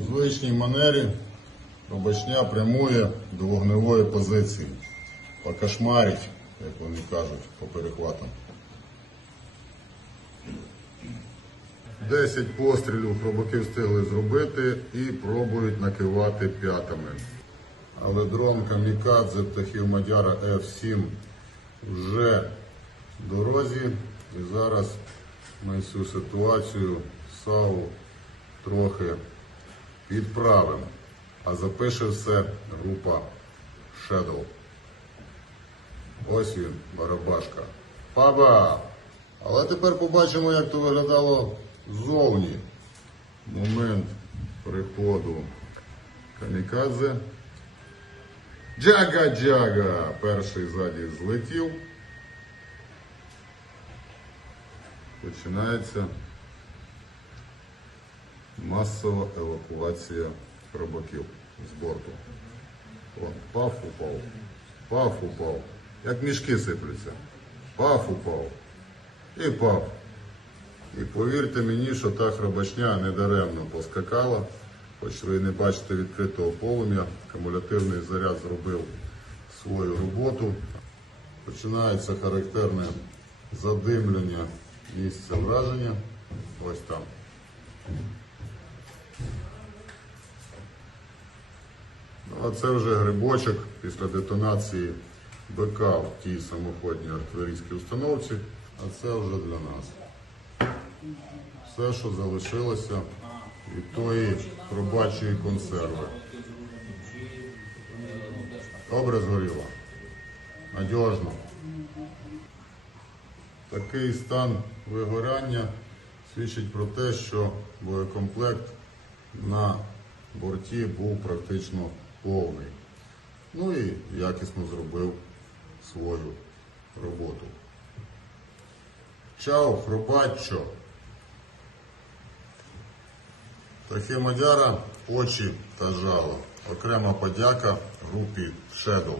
У звичній манері Робочня прямує до вогневої позиції. Покошмарить, як вони кажуть, по перехватам. Десять пострілів хробаки встигли зробити і пробують накивати п'ятами. Але дрон Камікадзе птахів Мадяра F7 вже в дорозі. І зараз ми цю ситуацію САУ трохи відправимо. А запише все група Shadow. Ось він, барабашка. Паба! Але тепер побачимо, як то виглядало ззовні. Момент приходу Камікадзе. Джага-джага! Перший ззаді злетів. Починається масова евакуація рибаків з борту. О, паф упав, паф упав. Як мішки сиплються. Паф упав. І паф. І повірте мені, що та храбачня недаремно поскакала, хоч ви не бачите відкритого полум'я, кумулятивний заряд зробив свою роботу. Починається характерне задимлення місця враження. Ось там. Ну, а це вже грибочок після детонації БК в тій самоходній артилерійській установці, а це вже для нас. Все, що залишилося від тої пробачої консерви. Добре згоріло. Надіжно. Такий стан вигорання свідчить про те, що боєкомплект на борті був практично повний. Ну і якісно зробив свою роботу. Чао, хробаччо. Таке Мадяра, очі та жало. Окрема подяка групі Shadow.